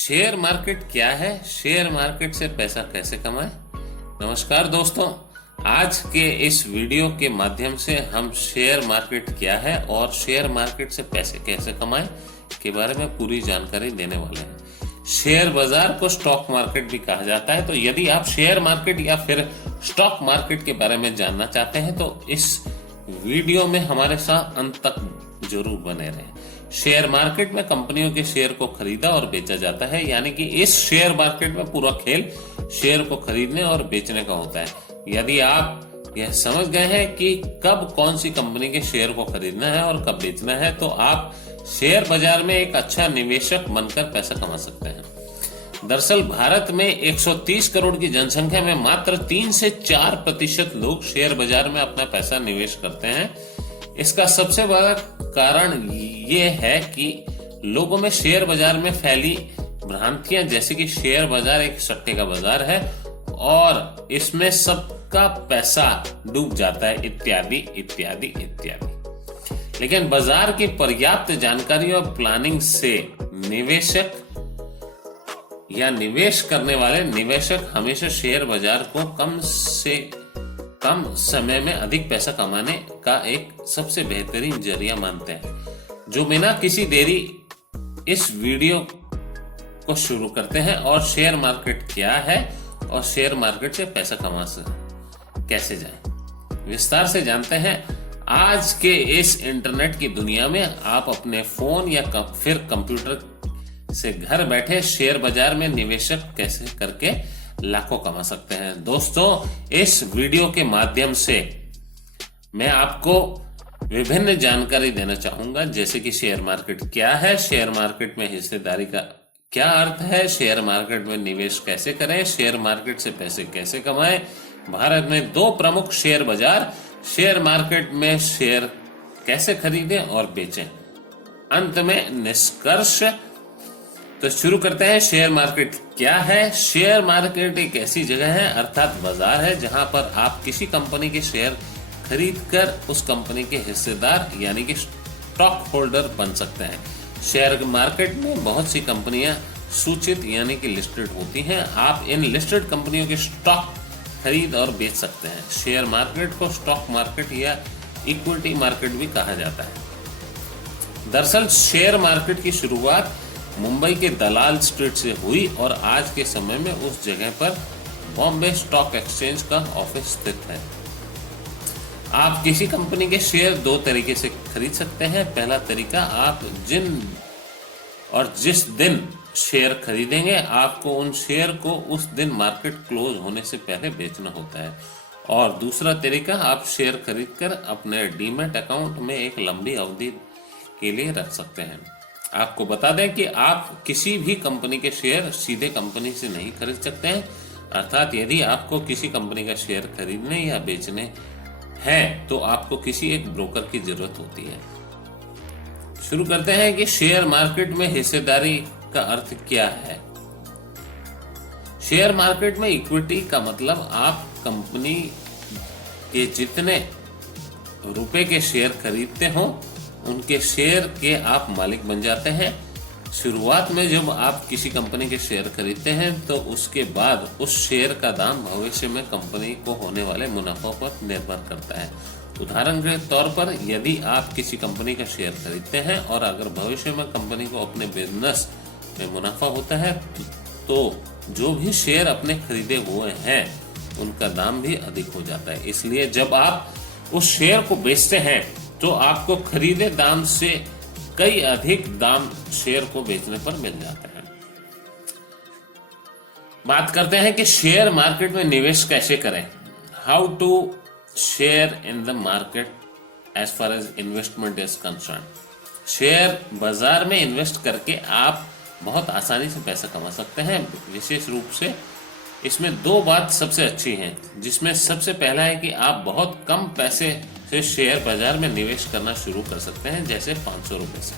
Share market क्या है? Share market से पैसा कैसे कमाएं? नमस्कार दोस्तों, आज के इस वीडियो के माध्यम से हम शेयर मार्केट क्या है और शेयर मार्केट से पैसे कैसे कमाएं के बारे में पूरी जानकारी देने वाले हैं। शेयर बाजार को स्टॉक मार्केट भी कहा जाता है, तो यदि आप शेयर मार्केट या फिर स्टॉक मार्केट के बारे में जानना चाहते हैं तो इस वीडियो में हमारे साथ अंत तक जरूर बने रहें। शेयर मार्केट में कंपनियों के शेयर को खरीदा और बेचा जाता है, यानी कि इस शेयर मार्केट में पूरा खेल शेयर को खरीदने और बेचने का होता है। यदि आप यह समझ गए हैं कि कब कौन सी कंपनी के शेयर को खरीदना है और कब बेचना है, तो आप शेयर बाजार में एक अच्छा निवेशक बनकर पैसा कमा सकते हैं। दरअसल भारत में 130 करोड़ की जनसंख्या में मात्र 3 से 4% लोग शेयर बाजार में अपना पैसा निवेश करते हैं। इसका सबसे बड़ा कारण ये है कि लोगों में शेयर बाजार में फैली भ्रांतियां, जैसे कि शेयर बाजार एक सट्टे का बाजार है और इसमें सबका पैसा डूब जाता है, इत्यादि इत्यादि इत्यादि। लेकिन बाजार की पर्याप्त जानकारी और प्लानिंग से निवेशक या निवेश करने वाले निवेशक हमेशा शेयर बाजार को कम से कम समय में अधिक पैसा कमाने का एक सबसे बेहतरीन जरिया मानते हैं। जो बिना किसी देरी इस वीडियो को शुरू करते हैं और शेयर मार्केट क्या है और शेयर मार्केट से पैसा कमा कैसे जाए विस्तार से जानते हैं। आज के इस इंटरनेट की दुनिया में आप अपने फोन या फिर कंप्यूटर से घर बैठे शेयर बाजार में निवेशक कैसे करके लाखों कमा सकते हैं। दोस्तों, इस वीडियो के माध्यम से मैं आपको विभिन्न जानकारी देना चाहूंगा, जैसे कि शेयर मार्केट क्या है, शेयर मार्केट में हिस्सेदारी का क्या अर्थ है, शेयर मार्केट में निवेश कैसे करें, शेयर मार्केट से पैसे कैसे कमाएं, भारत में 2 प्रमुख शेयर बाजार, शेयर मार्केट में शेयर कैसे खरीदें और बेचें, अंत में निष्कर्ष। तो शुरू करते हैं। शेयर मार्केट क्या है? शेयर मार्केट एक ऐसी जगह है, अर्थात बाजार है, जहां पर आप किसी कंपनी के शेयर खरीदकर उस कंपनी के हिस्सेदार यानी कि स्टॉक होल्डर बन सकते हैं। शेयर मार्केट में बहुत सी कंपनियां सूचित यानी कि लिस्टेड होती हैं। आप इन लिस्टेड कंपनियों के स्टॉक खरीद और बेच सकते हैं। शेयर मार्केट को स्टॉक मार्केट या इक्विटी मार्केट भी कहा जाता है। दरअसल शेयर मार्केट की शुरुआत मुंबई के दलाल स्ट्रीट से हुई और आज के समय में उस जगह पर बॉम्बे स्टॉक एक्सचेंज का ऑफिस स्थित है। आप किसी कंपनी के शेयर 2 तरीके से खरीद सकते हैं। पहला तरीका, आप जिस दिन शेयर खरीदेंगे आपको उन शेयर को उस दिन मार्केट क्लोज होने से पहले बेचना होता है। और दूसरा तरीका, आप शेयर खरीदकर अपने डीमैट अकाउंट में एक लंबी अवधि के लिए रख सकते हैं। आपको बता दें कि आप किसी भी कंपनी के शेयर सीधे कंपनी से नहीं खरीद सकते हैं, अर्थात यदि आपको किसी कंपनी का शेयर खरीदने या बेचने हैं तो आपको किसी एक ब्रोकर की जरूरत होती है। शुरू करते हैं कि शेयर मार्केट में हिस्सेदारी का अर्थ क्या है। शेयर मार्केट में इक्विटी का मतलब आप कंपनी के जितने रुपए के शेयर खरीदते हो उनके शेयर के आप मालिक बन जाते हैं। शुरुआत में जब आप किसी कंपनी के शेयर खरीदते हैं तो उसके बाद उस शेयर का दाम भविष्य में कंपनी को होने वाले मुनाफा पर निर्भर करता है। उदाहरण के तौर पर, यदि आप किसी कंपनी का शेयर खरीदते हैं और अगर भविष्य में कंपनी को अपने बिजनेस में मुनाफा होता है तो जो भी शेयर अपने खरीदे हुए हैं उनका दाम भी अधिक हो जाता है। इसलिए जब आप उस शेयर को बेचते हैं तो आपको खरीदे दाम से कई अधिक दाम शेयर को बेचने पर मिल जाता है। बात करते हैं कि शेयर मार्केट में निवेश कैसे करें। How to share in the market as far as investment is concern. Share बाजार में इन्वेस्ट करके आप बहुत आसानी से पैसा कमा सकते हैं। विशेष रूप से इसमें 2 बात सबसे अच्छी हैं, जिसमें सबसे पहला है कि आप बहुत कम पैसे से शेयर बाजार में निवेश करना शुरू कर सकते हैं, जैसे 500 रुपए से।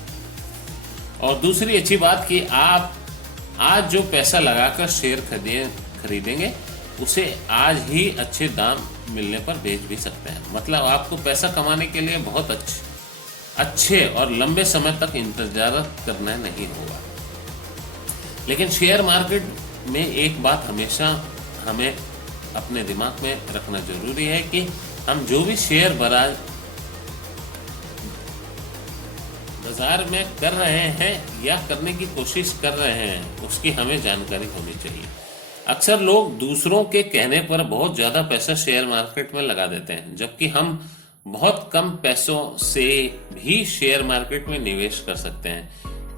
और दूसरी अच्छी बात कि आप आज जो पैसा लगाकर शेयर खरीदेंगे उसे आज ही अच्छे दाम मिलने पर बेच भी सकते हैं। मतलब आपको पैसा कमाने के लिए बहुत अच्छे और लंबे समय तक इंतजार करना नहीं होगा। लेकिन शेयर मार्केट में एक बात हमेशा हमें अपने दिमाग में रखना जरूरी है कि हम जो भी शेयर बाजार में कर रहे हैं या करने की कोशिश कर रहे हैं, उसकी हमें जानकारी होनी चाहिए। अक्सर लोग दूसरों के कहने पर बहुत ज़्यादा पैसा शेयर मार्केट में लगा देते हैं, जबकि हम बहुत कम पैसों से भी शेयर मार्केट में निवेश कर सकते हैं।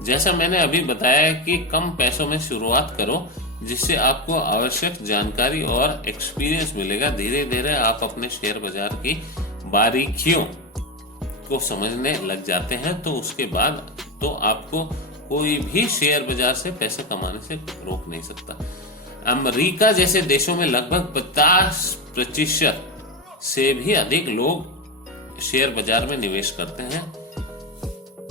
जैसा मैंने अभी बताया कि कम पैसों में शुरुआत करो, जिससे आपको आवश्यक जानकारी और एक्सपीरियंस मिलेगा। धीरे धीरे आप अपने शेयर बाजार की बारीकियों को समझने लग जाते हैं, तो उसके बाद तो आपको कोई भी शेयर बाजार से पैसे कमाने से रोक नहीं सकता। अमेरिका जैसे देशों में लगभग 50% से भी अधिक लोग शेयर बाजार में निवेश करते हैं।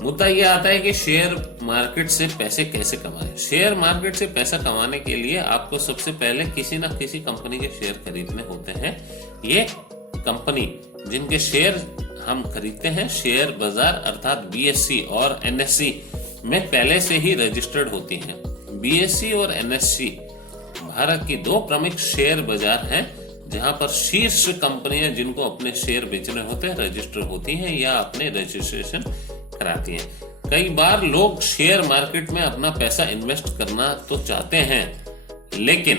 मुद्दा यह आता है कि शेयर मार्केट से पैसे कैसे कमाएं। शेयर मार्केट से पैसा कमाने के लिए आपको सबसे पहले किसी न किसी कंपनी के शेयर खरीदने होते हैं। ये कंपनी जिनके शेयर हम खरीदते हैं शेयर बाजार अर्थात BSE और NSE में पहले से ही रजिस्टर्ड होती हैं। BSE और NSE भारत की 2 प्रमुख शेयर बाजार हैं, जहां पर शीर्ष कंपनियां जिनको अपने शेयर बेचने होते हैं रजिस्टर होती हैं या अपने रजिस्ट्रेशन कराती हैं। कई बार लोग शेयर मार्केट में अपना पैसा इन्वेस्ट करना तो चाहते हैं, लेकिन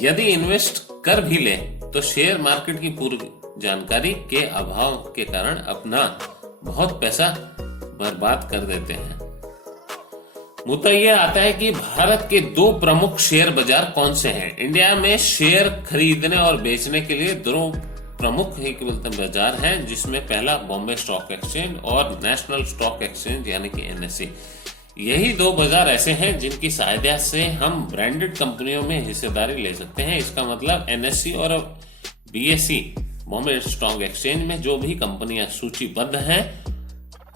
यदि इन्वेस्ट कर भी ले तो शेयर मार्केट की पूर्व जानकारी के अभाव के कारण अपना बहुत पैसा बर्बाद कर देते हैं। मुद्दा यह आता है कि भारत के 2 प्रमुख शेयर बाजार कौन से हैं। इंडिया में शेयर खरीदने और बेचने के लिए 2 प्रमुख बाजार हैं, जिसमें पहला बॉम्बे स्टॉक एक्सचेंज और नेशनल स्टॉक एक्सचेंज यानी कि NSE। यही 2 बाजार ऐसे हैं जिनकी सहायता से हम ब्रांडेड कंपनियों में हिस्सेदारी ले सकते हैं। इसका मतलब NSE और BSE बॉम्बे स्टॉक एक्सचेंज में जो भी कंपनियां सूचीबद्ध हैं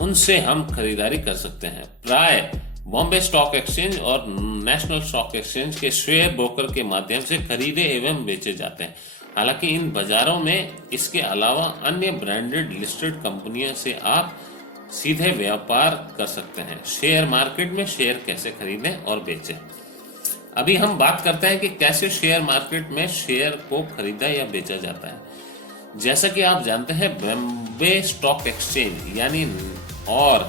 उनसे हम खरीदारी कर सकते हैं। प्राय बॉम्बे स्टॉक एक्सचेंज और नेशनल स्टॉक एक्सचेंज के शेयर ब्रोकर के माध्यम से खरीदे एवं बेचे जाते हैं। हालांकि इन बाजारों में इसके अलावा अन्य ब्रांडेड लिस्टेड कंपनियों से आप सीधे व्यापार कर सकते हैं। शेयर मार्केट में शेयर कैसे खरीदें और बेचें। अभी हम बात करते हैं कि कैसे शेयर मार्केट में शेयर को खरीदा या बेचा जाता है। जैसा कि आप जानते हैं, बॉम्बे स्टॉक एक्सचेंज यानी और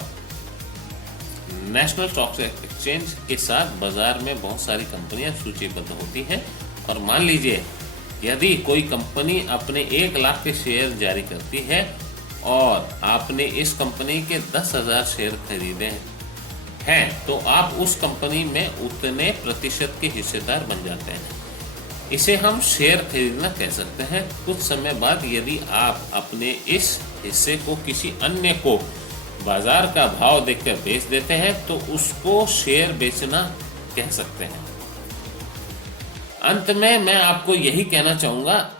नेशनल स्टॉक एक्सचेंज के साथ बाजार में बहुत सारी कंपनियां सूचीबद्ध होती हैं। और मान लीजिए यदि कोई कंपनी अपने 1 लाख के शेयर जारी करती है और आपने इस कंपनी के 10,000 शेयर खरीदे हैं, तो आप उस कंपनी में उतने प्रतिशत के हिस्सेदार बन जाते हैं। इसे हम शेयर खरीदना कह सकते हैं। कुछ समय बाद यदि आप अपने इस हिस्से को किसी अन्य को बाजार का भाव देखकर बेच देते हैं तो उसको शेयर बेचना कह सकते हैं। अंत में मैं आपको यही कहना चाहूंगा,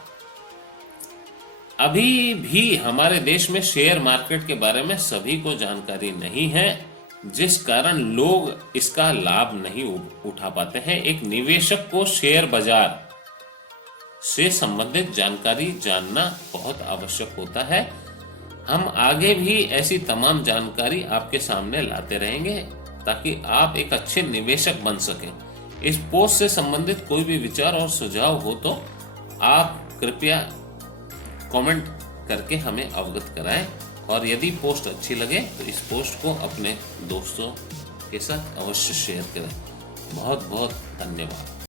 अभी भी हमारे देश में शेयर मार्केट के बारे में सभी को जानकारी नहीं है, जिस कारण लोग इसका लाभ नहीं उठा पाते हैं। एक निवेशक को शेयर बाजार से संबंधित जानकारी जानना बहुत आवश्यक होता है। हम आगे भी ऐसी तमाम जानकारी आपके सामने लाते रहेंगे ताकि आप एक अच्छे निवेशक बन सकें। इस पोस्ट से संबंधित कोई भी विचार और सुझाव हो तो आप कृपया कमेंट करके हमें अवगत कराएं, और यदि पोस्ट अच्छी लगे तो इस पोस्ट को अपने दोस्तों के साथ अवश्य शेयर करें। बहुत बहुत धन्यवाद।